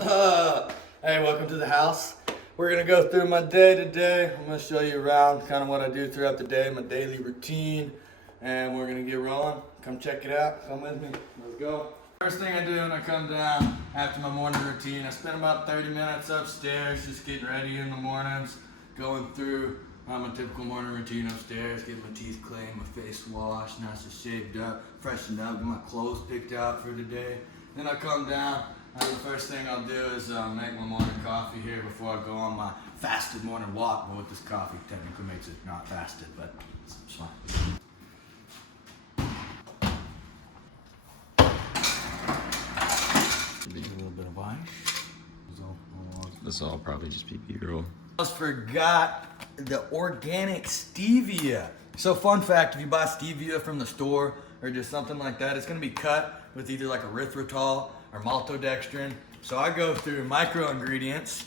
Hey, welcome to the house. We're gonna go through my day today. I'm gonna show you around kind of what I do throughout the day, my daily routine, and we're gonna get rolling. Come check it out. Come with me. Let's go. First thing I do when I come down after my morning routine, I spend about 30 minutes upstairs just getting ready in the mornings, going through my typical morning routine upstairs, getting my teeth cleaned, my face washed, nice and shaved up, freshened up, get my clothes picked out for the day. Then I come down. The first thing I'll do is make my morning coffee here before I go on my fasted morning walk. But with this coffee, technically makes it not fasted, but it's fine. A little bit of ice. This will all probably just be B-roll. I almost forgot the organic stevia. So fun fact, if you buy stevia from the store or just something like that, it's gonna be cut with either like erythritol or maltodextrin. So I go through micro ingredients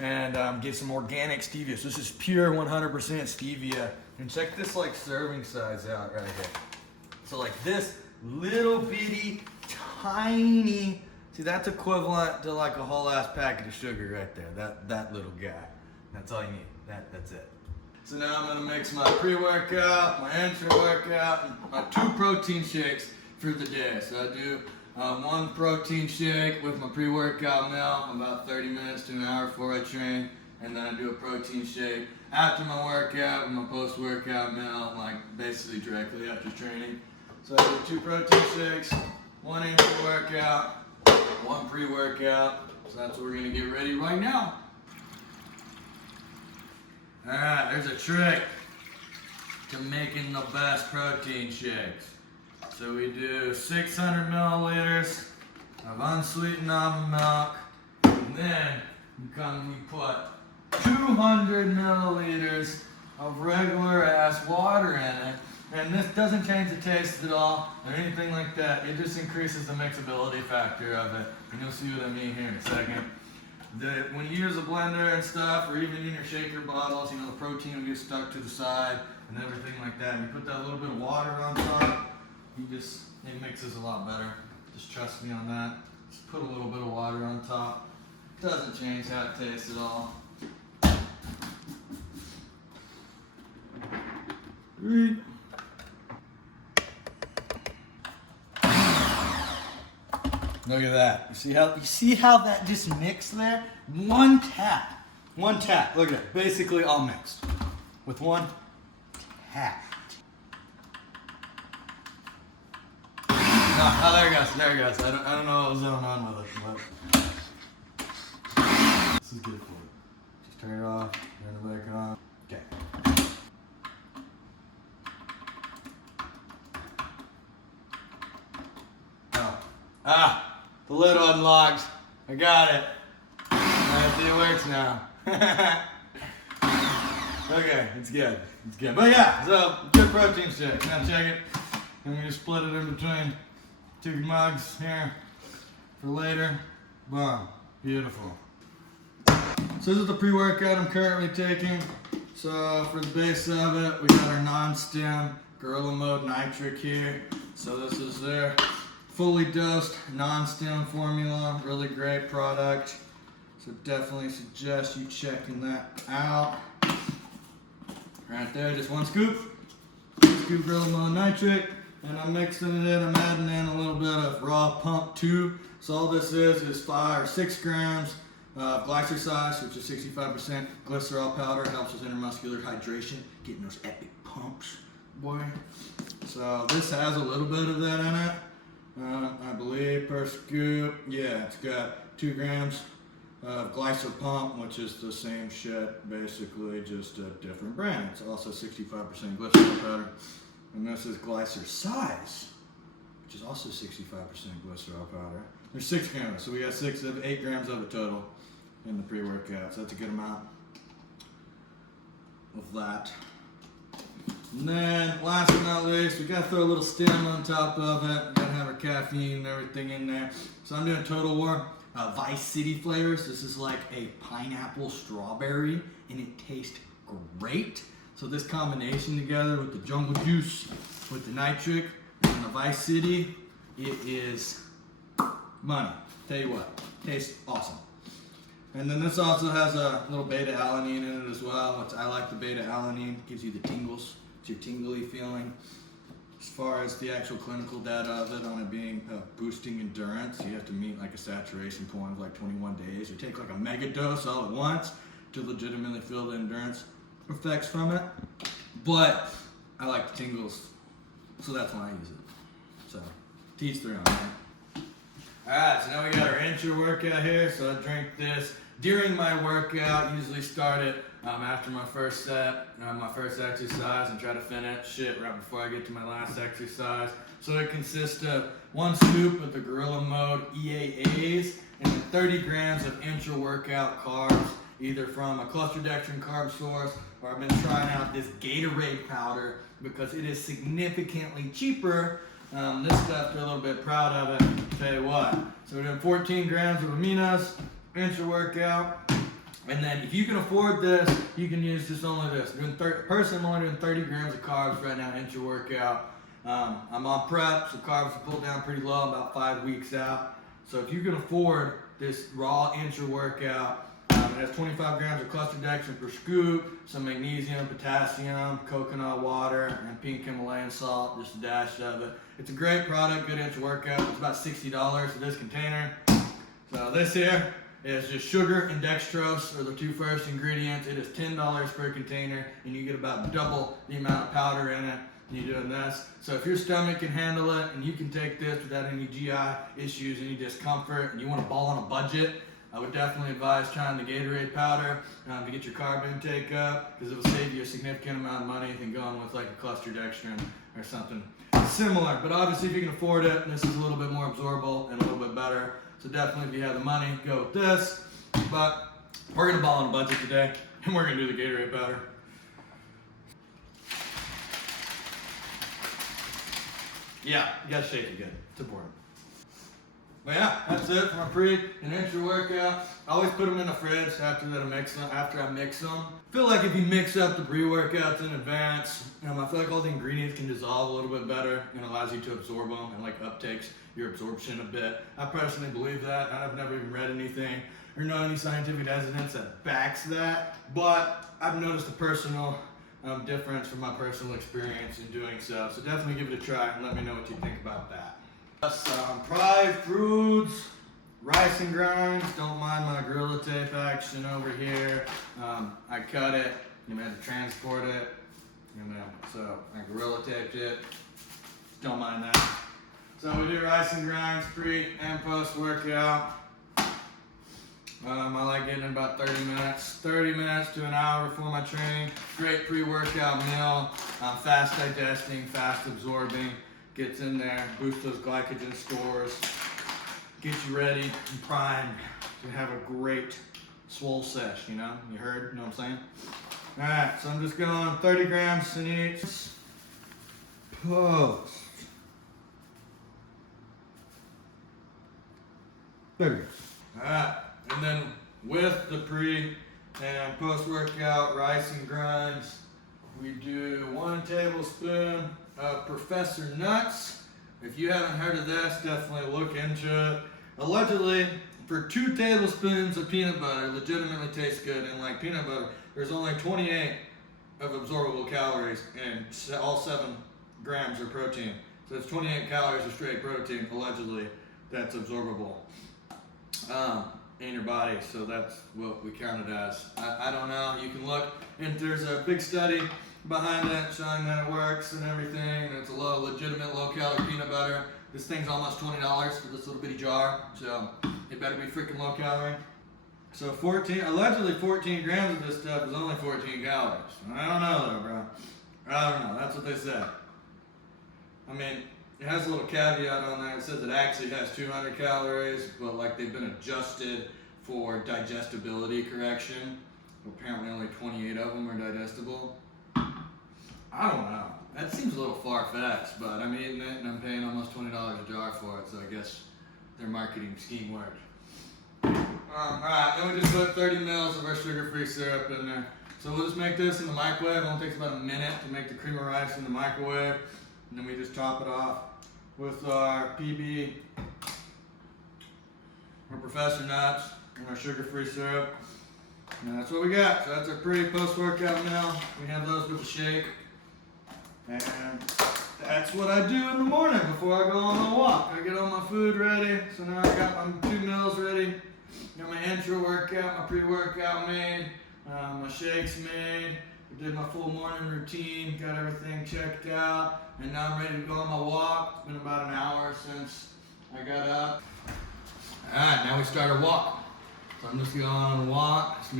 and get some organic stevia. So this is pure 100% stevia. And check this like serving size out right here. So like this little bitty, tiny, see that's equivalent to like a whole ass packet of sugar right there. That little guy. That's all you need. That's it. So now I'm gonna mix my pre-workout, my intra-workout, and my 2 protein shakes for the day. So I do 1 protein shake with my pre-workout meal about 30 minutes to an hour before I train, and then I do a protein shake after my workout with my post-workout meal, like basically directly after training. So I do 2 protein shakes, 1 intra-workout, 1 pre-workout. So that's what we're gonna get ready right now. All right, there's a trick to making the best protein shakes. So we do 600 milliliters of unsweetened almond milk, and then you put 200 milliliters of regular ass water in it. And this doesn't change the taste at all or anything like that. It just increases the mixability factor of it. And you'll see what I mean here in a second. When you use a blender and stuff, or even in your shaker bottles, you know, the protein will get stuck to the side and everything like that. You put that little bit of water on top, it mixes a lot better. Just trust me on that. Just put a little bit of water on top. Doesn't change how it tastes at all. Look at that. You see how that just mixed there? One tap. Look at it. Basically all mixed with 1 tap. Oh, there it goes. I don't know what was going on with it, but this is good for it. Just turn it off, turn it back on. Okay. Oh. The lid unlocked. I got it. I see it works now. Okay, it's good. But yeah, so good protein shake. Now check it. I'm gonna split it in between 2 mugs here for later. Boom. Beautiful. So this is the pre-workout I'm currently taking. So for the base of it, we got our non-stim Gorilla Mode Nitric here. So this is their fully dosed non-stim formula. Really great product. So definitely suggest you checking that out. Right there, just 1 scoop. 1 scoop Gorilla Mode Nitric. And I'm mixing it in, I'm adding in a little bit of raw pump 2. So all this is 5 or 6 grams of glycerol, which is 65% glycerol powder. Helps with intermuscular hydration, getting those epic pumps, boy. So this has a little bit of that in it. I believe per scoop. Yeah, it's got 2 grams of Glycer Pump, which is the same shit, basically, just a different brand. It's also 65% glycerol powder. And this is Glycer Size, which is also 65% glycerol powder. There's 6 grams, so we got 8 grams of it total in the pre-workout. So that's a good amount of that. And then, last but not least, we gotta throw a little stim on top of it. We gotta have our caffeine and everything in there. So I'm doing Total War Vice City flavors. This is like a pineapple strawberry, and it tastes great. So this combination together with the jungle juice, with the nitric, and the Vice City, it is money. Tell you what, tastes awesome. And then this also has a little beta-alanine in it as well, which I like the beta-alanine. Gives you the tingles. It's your tingly feeling. As far as the actual clinical data of it on it being boosting endurance, you have to meet like a saturation point of like 21 days or take like a mega dose all at once to legitimately feel the endurance effects from it. But I like the tingles, so that's why I use it. So, to each their own, right? Alright, so now we got our intro workout here. So I drink this during my workout, usually start it after my first set, my first exercise, and try to finish it right before I get to my last exercise. So it consists of 1 scoop of the Gorilla Mode EAAs and then 30 grams of intra-workout carbs, either from a cluster dextrin carb source, or I've been trying out this Gatorade powder because it is significantly cheaper. This stuff, they're a little bit proud of it. Tell you what. So we're doing 14 grams of aminos, intra-workout. And then if you can afford this, you can use just only this. Personally, I'm only doing 30 grams of carbs right now, intra-workout. I'm on prep, so carbs are pulled down pretty low, about 5 weeks out. So if you can afford this raw intra-workout, it has 25 grams of cluster dextrin per scoop, some magnesium, potassium, coconut water, and pink Himalayan salt, just a dash of it. It's a great product, good intra-workout. It's about $60 for this container. So this here is just sugar and dextrose are the 2 first ingredients. It is $10 per container, and you get about double the amount of powder in it when you're doing this. So if your stomach can handle it, and you can take this without any GI issues, any discomfort, and you want to ball on a budget, I would definitely advise trying the Gatorade powder to get your carb intake up, because it will save you a significant amount of money than going with like a cluster dextrin or something similar. But obviously if you can afford it, this is a little bit more absorbable and a little bit better. So definitely if you have the money, go with this. But we're gonna ball on a budget today, and we're gonna do the Gatorade powder. Yeah, you gotta shake it good. It's important. But yeah, that's it for my pre and intra workout. I always put them in the fridge after I mix them. I feel like if you mix up the pre-workouts in advance, I feel like all the ingredients can dissolve a little bit better and allows you to absorb them and like uptakes your absorption a bit. I personally believe that. I've never even read anything or know any scientific evidence that backs that, but I've noticed a personal difference from my personal experience in doing so. So definitely give it a try and let me know what you think about that. Some fried fruits, rice and grinds. Don't mind my Gorilla Tape action over here. I cut it, had to transport it, so I Gorilla Taped it. Don't mind that. So we do rice and grinds pre and post workout. I like getting in about 30 minutes to an hour before my training. Great pre-workout meal, fast digesting, fast absorbing. Gets in there, boosts those glycogen stores, gets you ready and primed to have a great swole sesh, you heard, you know what I'm saying? All right, so I'm just going 30 grams in each. Post. 30. All right, and then with the pre and post-workout rice and grinds, we do 1 tablespoon of Professor Nuts. If you haven't heard of this, definitely look into it. Allegedly, for 2 tablespoons of peanut butter, legitimately tastes good. And like peanut butter, there's only 28 of absorbable calories and all 7 grams of protein. So it's 28 calories of straight protein, allegedly, that's absorbable in your body. So that's what we count it as. I don't know. You can look, and there's a big study behind it showing that it works and everything, and it's a legitimate low-calorie peanut butter. This thing's almost $20 for this little bitty jar, so it better be freaking low-calorie. So allegedly 14 grams of this stuff is only 14 calories. I don't know though, bro. I don't know, that's what they said. It has a little caveat on there. It says it actually has 200 calories, but like they've been adjusted for digestibility correction. Apparently only 28 of them are digestible. I don't know. That seems a little far-fetched, but I'm eating it and I'm paying almost $20 a jar for it, so I guess their marketing scheme worked. Alright, then we just put 30 mils of our sugar-free syrup in there. So we'll just make this in the microwave. It only takes about a minute to make the cream of rice in the microwave. And then we just top it off with our PB our Professor nuts, and our sugar-free syrup. And that's what we got. So that's our pre post-workout meal. We have those with a shake. And that's what I do in the morning before I go on my walk. I get all my food ready. So now I got my 2 meals ready. Got my intro workout, my pre-workout made, my shakes made. I did my full morning routine, got everything checked out, and now I'm ready to go on my walk. It's been about an hour since I got up. Alright, now we start our walk. So I'm just going on a walk. It's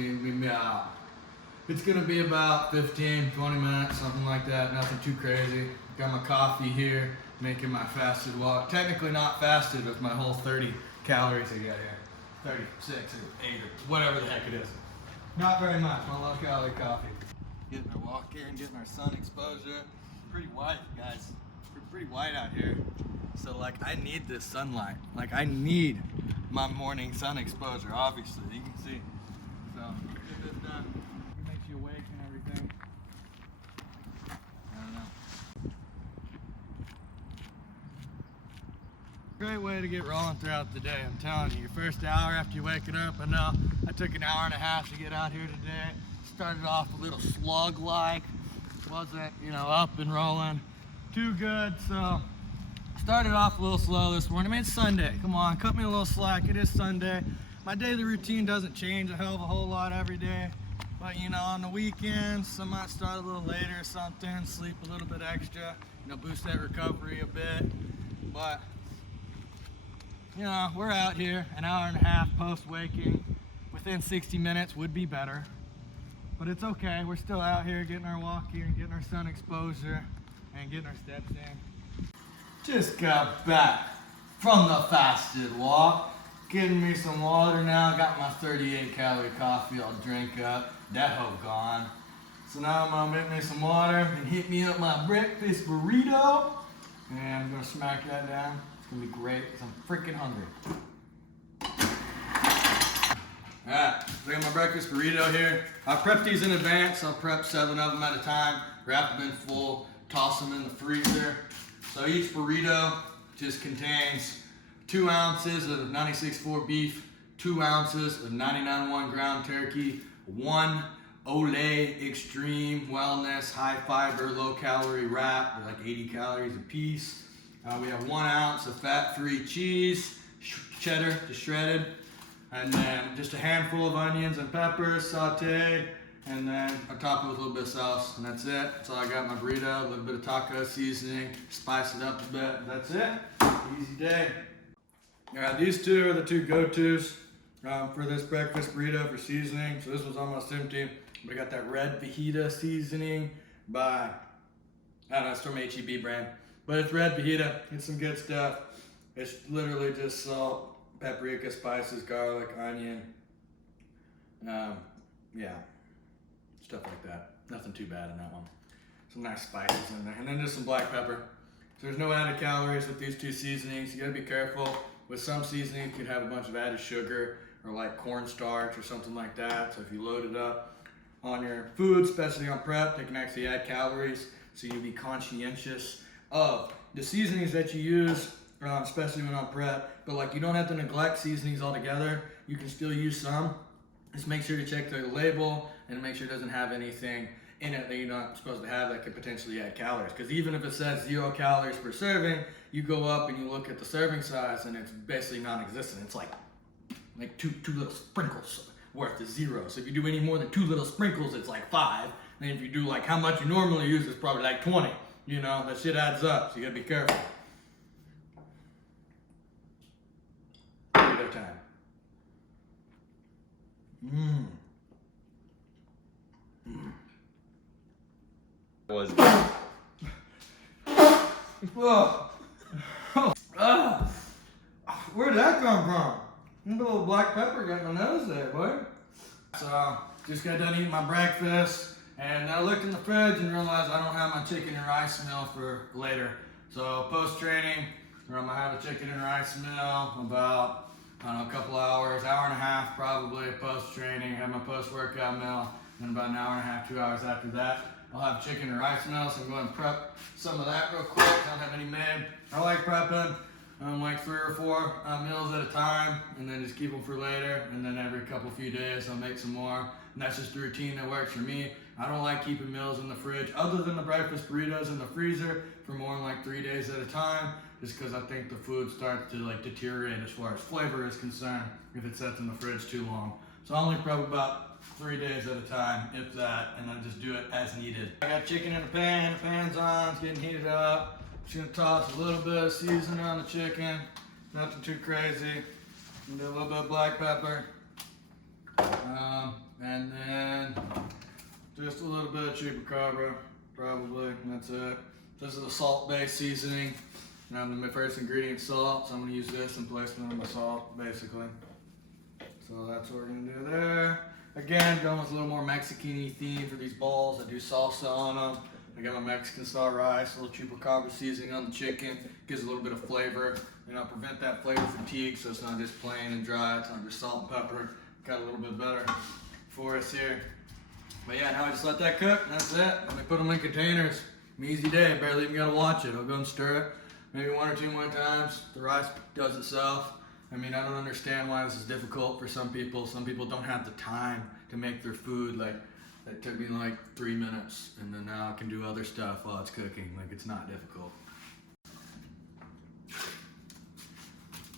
gonna be about 15, 20 minutes, something like that, nothing too crazy. Got my coffee here, making my fasted walk. Technically not fasted with my whole 30 calories I got here. 36 or 8 or whatever the heck it is. Not very much, my low calorie coffee. Getting our walk here and getting our sun exposure. Pretty white, guys. We're pretty white out here. So like I need this sunlight. Like I need my morning sun exposure, obviously. You can see. So get this done. It makes you awake and everything. I don't know. Great way to get rolling throughout the day, I'm telling you. Your first hour after you're waking up, I know I took an hour and a half to get out here today. Started off a little slug-like, wasn't, up and rolling too good, so started off a little slow this morning. I mean, it's Sunday, come on, cut me a little slack, it is Sunday. My daily routine doesn't change a hell of a whole lot every day, but on the weekends, I might start a little later or something, sleep a little bit extra, boost that recovery a bit, but we're out here an hour and a half post-waking. Within 60 minutes would be better. But it's okay, we're still out here getting our walk here and getting our sun exposure and getting our steps in. Just got back from the fasted walk. Getting me some water now. Got my 38 calorie coffee I'll drink up. That hoe gone. So now I'm gonna make me some water and hit me up my breakfast burrito. And I'm gonna smack that down. It's gonna be great because I'm freaking hungry. Alright, so I got my breakfast burrito here. I prep these in advance. I'll prep 7 of them at a time, wrap them in full, toss them in the freezer. So each burrito just contains 2 ounces of 96.4 beef, 2 ounces of 99.1 ground turkey, 1 Olay Extreme Wellness High Fiber Low Calorie wrap, they're like 80 calories a piece. We have 1 ounce of fat-free cheese, cheddar, just shredded. And then just a handful of onions and peppers sauteed, and then I top it with a little bit of sauce, and that's it. That's all I got in my burrito, a little bit of taco seasoning, spice it up a bit, that's it. Easy day. Alright, these 2 are the 2 go-tos for this breakfast burrito for seasoning. So this one's almost empty, but I got that red fajita seasoning by, I don't know, it's from HEB brand. But it's red fajita, it's some good stuff. It's literally just salt, paprika, spices, garlic, onion, stuff like that. Nothing too bad in that one. Some nice spices in there, and then just some black pepper. So there's no added calories with these 2 seasonings. You gotta be careful. With some seasonings, you can have a bunch of added sugar or like cornstarch or something like that. So if you load it up on your food, especially on prep, they can actually add calories. So you be conscientious of the seasonings that you use, especially when on prep. But like, you don't have to neglect seasonings altogether. You can still use some. Just make sure to check the label and make sure it doesn't have anything in it that you're not supposed to have that could potentially add calories. Because even if it says 0 calories per serving, you go up and you look at the serving size and it's basically non-existent. It's like two little sprinkles worth of 0. So if you do any more than 2 little sprinkles, it's like 5. And if you do like how much you normally use, it's probably like 20. That shit adds up, so you gotta be careful. Burrito time. Was Where'd that come from? A little black pepper got my nose there, boy. So, just got done eating my breakfast, and I looked in the fridge and realized I don't have my chicken and rice meal for later. So, post-training, I'm gonna have a chicken and rice meal about, a couple hours, hour and a half probably post-training, have my post-workout meal, and about an hour and a half, 2 hours after that, I'll have chicken and rice meal, so I'm going to prep some of that real quick. I don't have any made. I like prepping. like 3 or 4 meals at a time, and then just keep them for later. And then every few days I'll make some more. And that's just the routine that works for me. I don't like keeping meals in the fridge other than the breakfast burritos in the freezer for more than like 3 days at a time, just because I think the food starts to like deteriorate as far as flavor is concerned if it sits in the fridge too long. So I only probably about 3 days at a time, if that, and I just do it as needed. I got chicken in the pan, the pan's on, it's getting heated up. Just gonna toss a little bit of seasoning on the chicken, nothing too crazy. Do a little bit of black pepper, and then just a little bit of chupacabra, probably, and that's it. This is a salt-based seasoning. My first ingredient is salt, so I'm gonna use this in place of my salt, basically. So that's what we're gonna do there. Again, going with a little more Mexican-y theme for these balls. I do salsa on them. I got my Mexican style rice, a little chupacabra seasoning on the chicken. Gives a little bit of flavor. Prevent that flavor fatigue, so it's not just plain and dry. It's not just salt and pepper. Got a little bit better for us here. But yeah, now I just let that cook, and that's it. Let me put them in containers. An easy day, barely even gotta watch it. I'll go and stir it maybe 1 or 2 more times. The rice does itself. I don't understand why this is difficult for some people. Some people don't have the time to make their food. Like, it took me like 3 minutes, and then now I can do other stuff while it's cooking. Like, it's not difficult.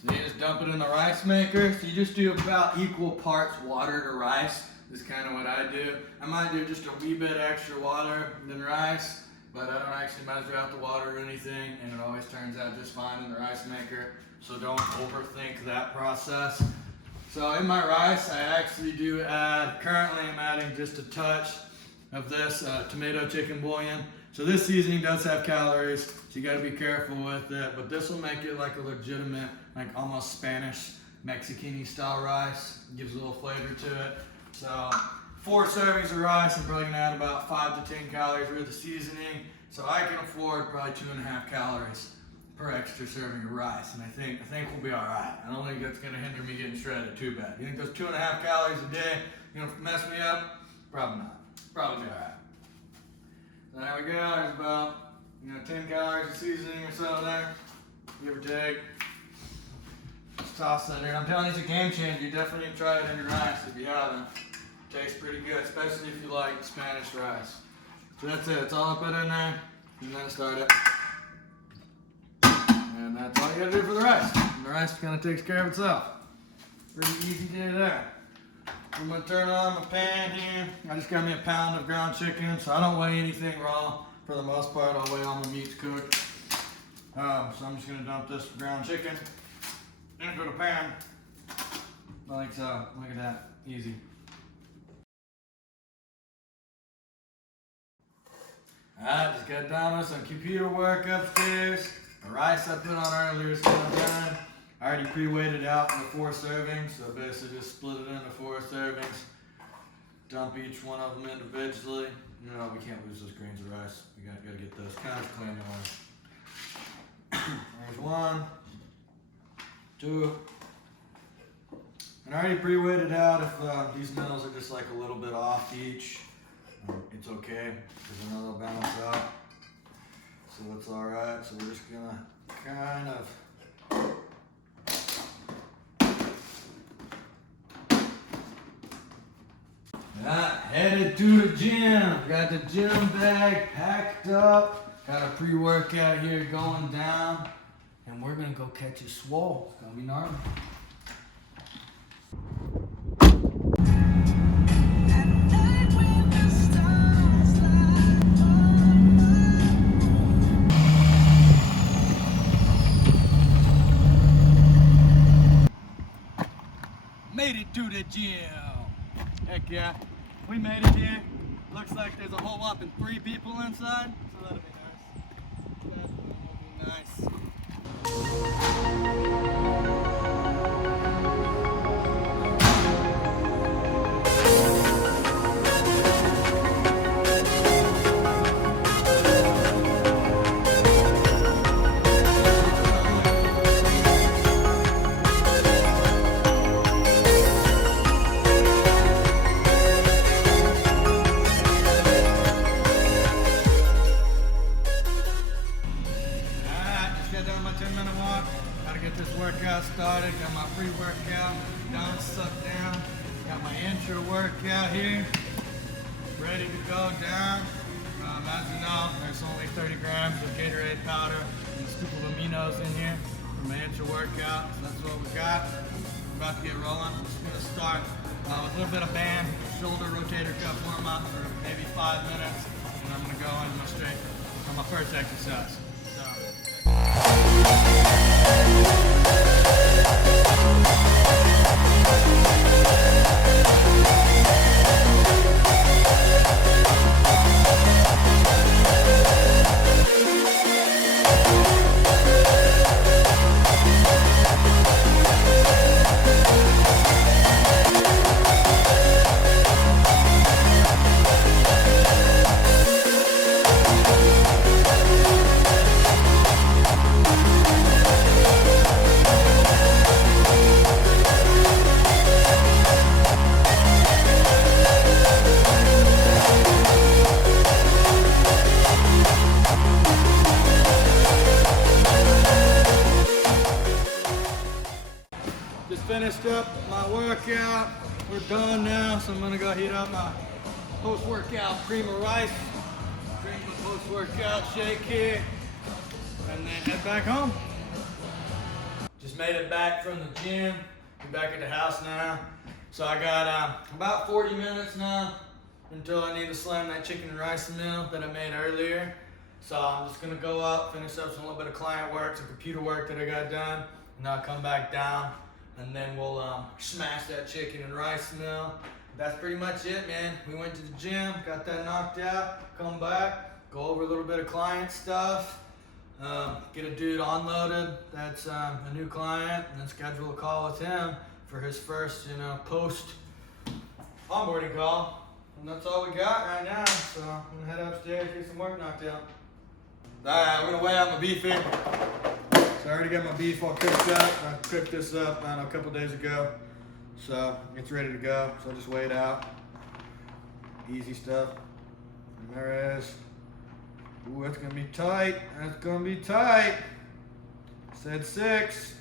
So you just dump it in the rice maker. So you just do about equal parts water to rice. Is kind of what I do. I might do just a wee bit extra water than rice, but I don't actually measure out the water or anything, and it always turns out just fine in the rice maker. So don't overthink that process. So in my rice, I actually do add, currently I'm adding just a touch of this tomato chicken bouillon. So this seasoning does have calories, so you gotta be careful with it, but this will make it like a legitimate, like almost Spanish, Mexican-y style rice. It gives a little flavor to it. So 4 servings of rice, I'm probably gonna add about 5 to 10 calories worth of seasoning. So I can afford probably 2.5 calories per extra serving of rice, and I think we'll be all right. I don't think that's gonna hinder me getting shredded too bad. You think those 2.5 calories a day gonna mess me up? Probably not. Probably be all right. So there we go. There's about 10 calories of seasoning or so there, give or take. Just toss that in. I'm telling you, it's a game changer. You definitely need to try it in your rice if you haven't. Tastes pretty good, especially if you like Spanish rice. So that's it. That's all I put in there, and then start it. And that's all you gotta do for the rice. And the rice kind of takes care of itself. Pretty easy day there. I'm gonna turn on my pan here. I just got me a pound of ground chicken, so I don't weigh anything raw. For the most part, I'll weigh all my meats cooked. So I'm just gonna dump this ground chicken into the pan. Like so. Look at that. Easy. Alright, just got done with some computer work upstairs. The rice I put on earlier is kind of done. I already pre-weighed it out for the 4 servings, so basically just split it into 4 servings. Dump each one of them individually. No, we can't lose those grains of rice. We gotta get those kind of clean away. There's 1, 2. And I already pre-weighed it out. If these meals are just like a little bit off each, it's okay, because I know they'll balance out. So that's alright. So we're just gonna kind of headed to the gym. Got the gym bag packed up. Got a pre-workout here going down. And we're gonna go catch a swole. It's gonna be gnarly. Made it to the gym. Heck yeah. We made it here. Looks like there's a whole whopping 3 people inside. So that'll be nice. That'll be nice. Got done my 10-minute walk. started. Got my pre-workout done, sucked down. Got my intro workout here, ready to go down. As you know, there's only 30 grams of Gatorade powder and a scoop of aminos in here for my intro workout. So that's what we got. We're about to get rolling. I'm just gonna start with a little bit of band, shoulder rotator cuff warm up for maybe 5 minutes, and I'm gonna go into my strength on my first exercise. Just finished up my workout. We're done now, so I'm gonna go heat up my post-workout cream of rice, drink my post-workout shake here, and then head back home. Just made it back from the gym. We're back at the house now. So I got about 40 minutes now until I need to slam that chicken and rice meal that I made earlier. So I'm just gonna go up, finish up some little bit of client work, some computer work that I got done, and I'll come back down. And then we'll smash that chicken and rice meal. That's pretty much it, man. We went to the gym, got that knocked out, come back, go over a little bit of client stuff, get a dude onloaded that's a new client, and then schedule a call with him for his first, post onboarding call. And that's all we got right now. So I'm gonna head upstairs, get some work knocked out. All right, we're gonna weigh out my beef here. So I already got my beef all cooked up. I cooked this up a couple days ago. So it's ready to go. So I'll just weigh it out. Easy stuff. And there it is. Ooh, that's gonna be tight. That's gonna be tight. I said 6.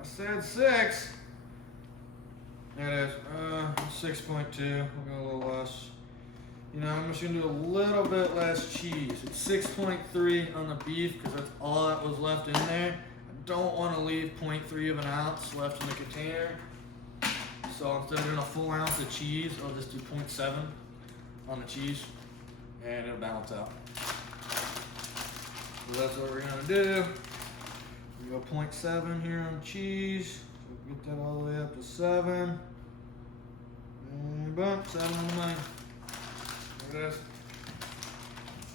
I said 6. There it is. 6.2. We'll go a little less. I'm just gonna do a little bit less cheese. It's 6.3 on the beef because that's all that was left in there. Don't want to leave 0.3 of an ounce left in the container. So instead of doing a full ounce of cheese, I'll just do 0.7 on the cheese and it'll balance out. So that's what we're gonna do. We go 0.7 here on cheese. So get that all the way up to 7. And boom, 7 on the money. Look at this.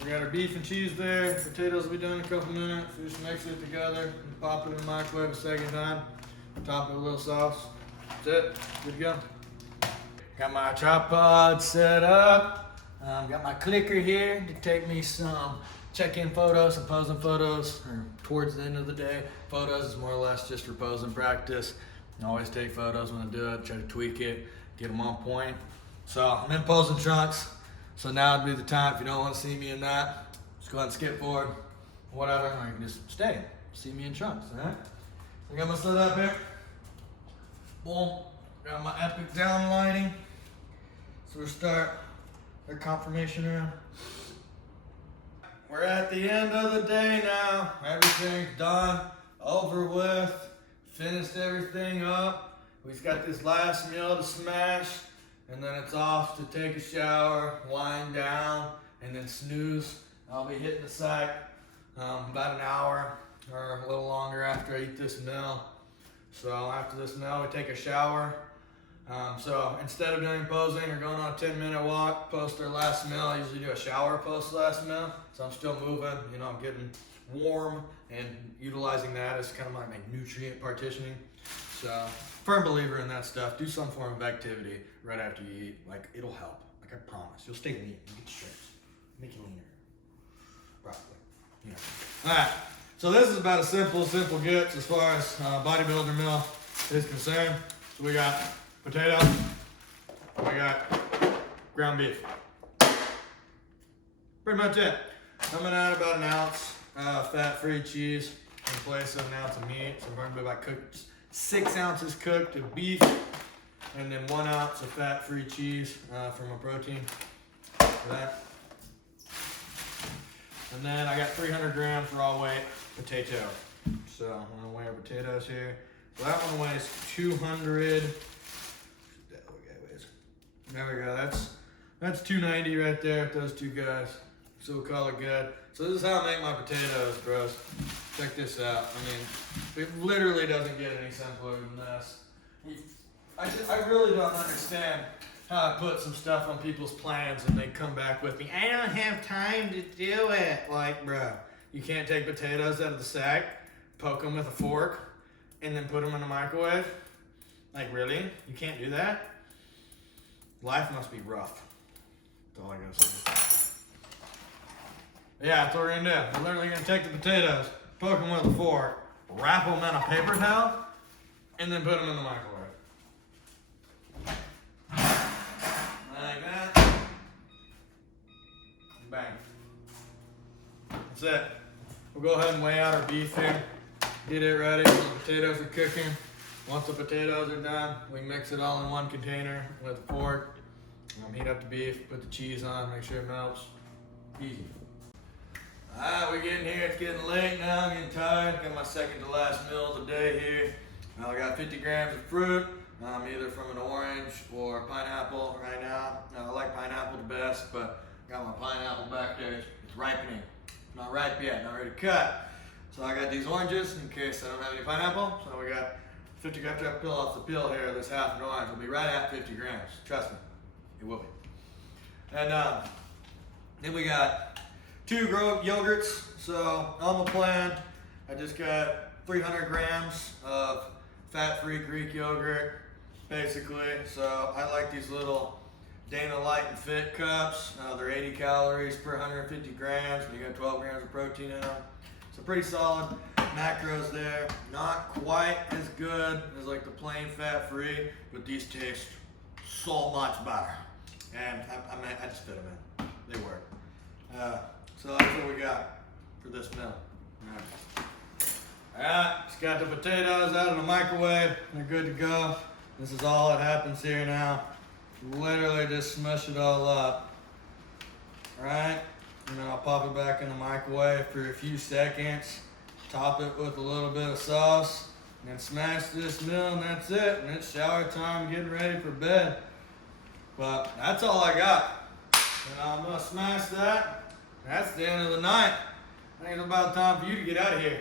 We got our beef and cheese there. Potatoes will be done in a couple minutes. We just mix it together and pop it in the microwave a second time. Top it with a little sauce. That's it. Good to go. Got my tripod set up. Got my clicker here to take me some check-in photos, some posing photos, or towards the end of the day. Photos is more or less just for posing practice. I always take photos when I do it, try to tweak it, get them on point. So I'm in posing trunks. So now would be the time, if you don't want to see me in that, just go ahead and skip forward, whatever, or you can just stay, see me in trunks, all right? So I got my set up here. Boom, got my epic down lighting. So we'll start our confirmation round. We're at the end of the day now. Everything's done, over with, finished everything up. We've got this last meal to smash. And then it's off to take a shower, wind down, and then snooze. I'll be hitting the sack about an hour or a little longer after I eat this meal. So after this meal, we take a shower. So instead of doing posing or going on a 10-minute walk post our last meal, I usually do a shower post last meal. So I'm still moving, I'm getting warm and utilizing that as kind of my nutrient partitioning. So firm believer in that stuff. Do some form of activity right after you eat. It'll help. I promise. You'll stay lean. You get strength. Make you leaner. Probably. All right. So this is about as simple gets as far as bodybuilder meal is concerned. So we got potato. We got ground beef. Pretty much it. I'm gonna add about an ounce fat-free cheese in place of an ounce of meat. So we're gonna do about cooked 6 ounces cooked of beef, and then 1 ounce of fat-free cheese for my protein. For that. And then I got 300 grams raw weight potato. So I'm gonna weigh our potatoes here. So that one weighs 200. There we go. That's 290 right there with those two guys. So we'll call it good. So this is how I make my potatoes, bros. Check this out. I mean, it literally doesn't get any simpler than this. I really don't understand how I put some stuff on people's plans and they come back with me, I don't have time to do it. Like, bro, you can't take potatoes out of the sack, poke them with a fork, and then put them in the microwave? Like, really? You can't do that? Life must be rough. That's all I gotta say. Yeah, that's what we're gonna do. We're literally gonna take the potatoes, poke them with a fork, wrap them in a paper towel, and then put them in the microwave. Like that. Bang. That's it. We'll go ahead and weigh out our beef here. Get it ready. The potatoes are cooking. Once the potatoes are done, we mix it all in one container with a fork. Heat up the beef, put the cheese on, make sure it melts. Easy. Alright, we're getting here. It's getting late now. I'm getting tired. Got my second to last meal of the day here. I got 50 grams of fruit, either from an orange or pineapple right now. I like pineapple the best, but I got my pineapple back there. It's ripening. Not ripe yet, not ready to cut. So I got these oranges in case I don't have any pineapple. So we got 50 grams. After I peel off the peel here, this half an orange will be right at 50 grams. Trust me, it will be. And then we got 2 yogurts. So on the plan, I just got 300 grams of fat-free Greek yogurt, basically. So I like these little Dana Light and Fit cups. They're 80 calories per 150 grams. You got 12 grams of protein in them. So pretty solid macros there. Not quite as good as like the plain fat-free, but these taste so much better. And I just fit them in. They work. So that's what we got for this meal. Alright, just got the potatoes out of the microwave. They're good to go. This is all that happens here now. Literally just smush it all up. Alright, and then I'll pop it back in the microwave for a few seconds. Top it with a little bit of sauce. And then smash this meal and that's it. And it's shower time, getting ready for bed. But that's all I got. And I'm gonna smash that. That's the end of the night. I think it's about time for you to get out of here.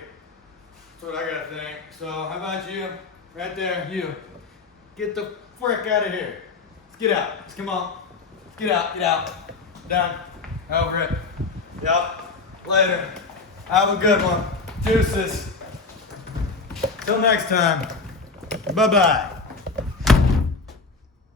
That's what I gotta think. So how about you? Right there, you. Get the frick out of here. Let's get out. Let's come on. Get out, get out. Down. Over it. Yup. Later. Have a good one. Deuces. Till next time. Bye-bye.